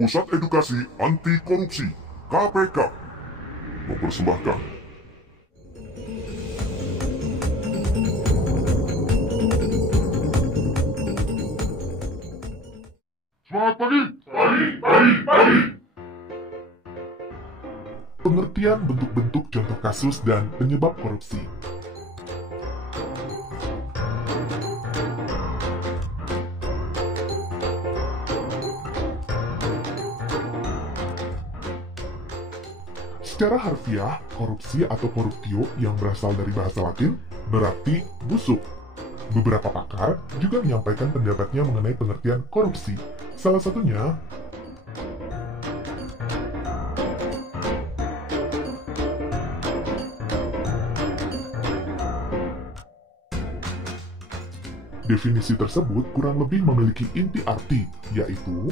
Pusat Edukasi Anti Korupsi (KPK) mempersembahkan Selamat pagi. Pengertian bentuk-bentuk contoh kasus dan penyebab korupsi. Secara harfiah, korupsi atau corruptio yang berasal dari bahasa Latin berarti busuk. Beberapa pakar juga menyampaikan pendapatnya mengenai pengertian korupsi. Salah satunya, definisi tersebut kurang lebih memiliki inti arti, yaitu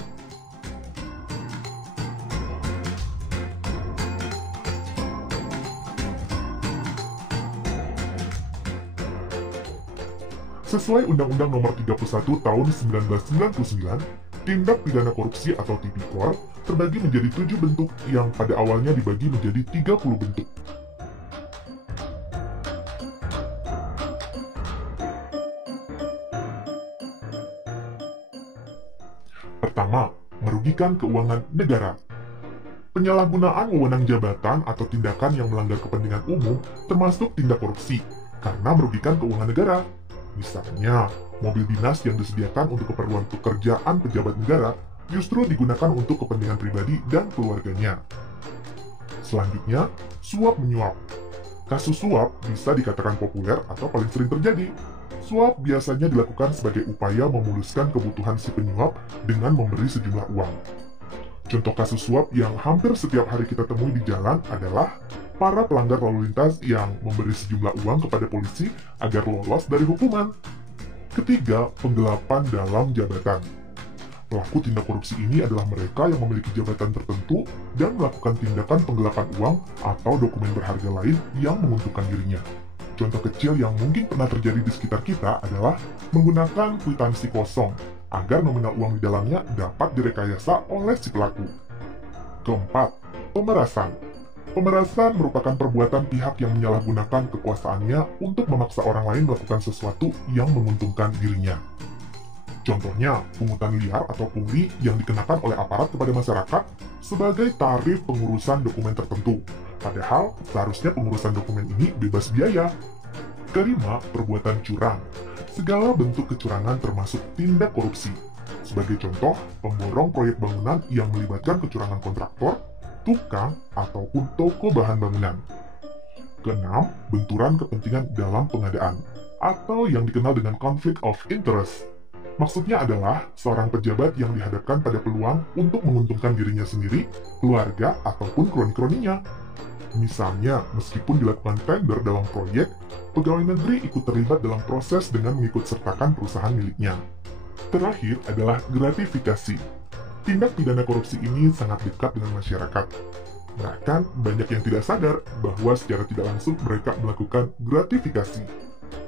sesuai Undang-Undang Nomor 31 Tahun 1999, tindak pidana korupsi atau tipikor terbagi menjadi 7 bentuk yang pada awalnya dibagi menjadi 30 bentuk. Pertama, merugikan keuangan negara. Penyalahgunaan wewenang jabatan atau tindakan yang melanggar kepentingan umum termasuk tindak korupsi karena merugikan keuangan negara. Misalnya, mobil dinas yang disediakan untuk keperluan pekerjaan pejabat negara justru digunakan untuk kepentingan pribadi dan keluarganya. Selanjutnya, suap-menyuap. Kasus suap bisa dikatakan populer atau paling sering terjadi. Suap biasanya dilakukan sebagai upaya memuluskan kebutuhan si penyuap dengan memberi sejumlah uang. Contoh kasus suap yang hampir setiap hari kita temui di jalan adalah para pelanggar lalu lintas yang memberi sejumlah uang kepada polisi agar lolos dari hukuman. Ketiga, penggelapan dalam jabatan. Pelaku tindak korupsi ini adalah mereka yang memiliki jabatan tertentu dan melakukan tindakan penggelapan uang atau dokumen berharga lain yang menguntungkan dirinya. Contoh kecil yang mungkin pernah terjadi di sekitar kita adalah menggunakan kwitansi kosong agar nominal uang di dalamnya dapat direkayasa oleh si pelaku. Keempat, pemerasan. Pemerasan merupakan perbuatan pihak yang menyalahgunakan kekuasaannya untuk memaksa orang lain melakukan sesuatu yang menguntungkan dirinya. Contohnya, pungutan liar atau pungli yang dikenakan oleh aparat kepada masyarakat sebagai tarif pengurusan dokumen tertentu. Padahal, seharusnya pengurusan dokumen ini bebas biaya. Kelima, perbuatan curang. Segala bentuk kecurangan termasuk tindak korupsi. Sebagai contoh, pemborong proyek bangunan yang melibatkan kecurangan kontraktor, tukang, ataupun toko bahan bangunan. Keenam, benturan kepentingan dalam pengadaan, atau yang dikenal dengan conflict of interest. Maksudnya adalah seorang pejabat yang dihadapkan pada peluang untuk menguntungkan dirinya sendiri, keluarga, ataupun kroni-kroninya. Misalnya, meskipun dilakukan tender dalam proyek, pegawai negeri ikut terlibat dalam proses dengan mengikut sertakan perusahaan miliknya. Terakhir adalah gratifikasi. Tindak pidana korupsi ini sangat dekat dengan masyarakat. Bahkan, banyak yang tidak sadar bahwa secara tidak langsung mereka melakukan gratifikasi.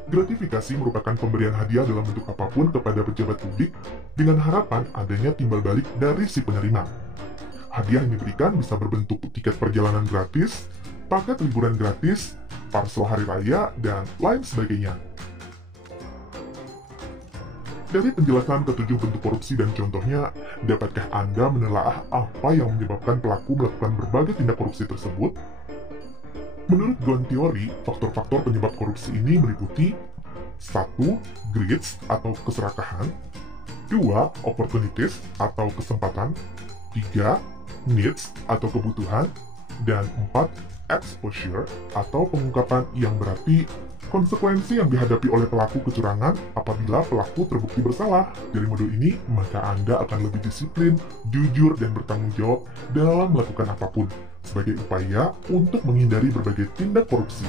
Gratifikasi merupakan pemberian hadiah dalam bentuk apapun kepada pejabat publik dengan harapan adanya timbal balik dari si penerima. Hadiah yang diberikan bisa berbentuk tiket perjalanan gratis, paket liburan gratis, parsel hari raya, dan lain sebagainya. Dari penjelasan ketujuh bentuk korupsi dan contohnya, dapatkah Anda menelaah apa yang menyebabkan pelaku melakukan berbagai tindak korupsi tersebut? Menurut Gon Theory, faktor-faktor penyebab korupsi ini meliputi 1. Greeds atau keserakahan, 2. Opportunities atau kesempatan, 3. Needs atau kebutuhan, dan 4. Exposure atau pengungkapan yang berarti konsekuensi yang dihadapi oleh pelaku kecurangan apabila pelaku terbukti bersalah. Dari modul ini, maka Anda akan lebih disiplin, jujur, dan bertanggung jawab dalam melakukan apapun sebagai upaya untuk menghindari berbagai tindak korupsi.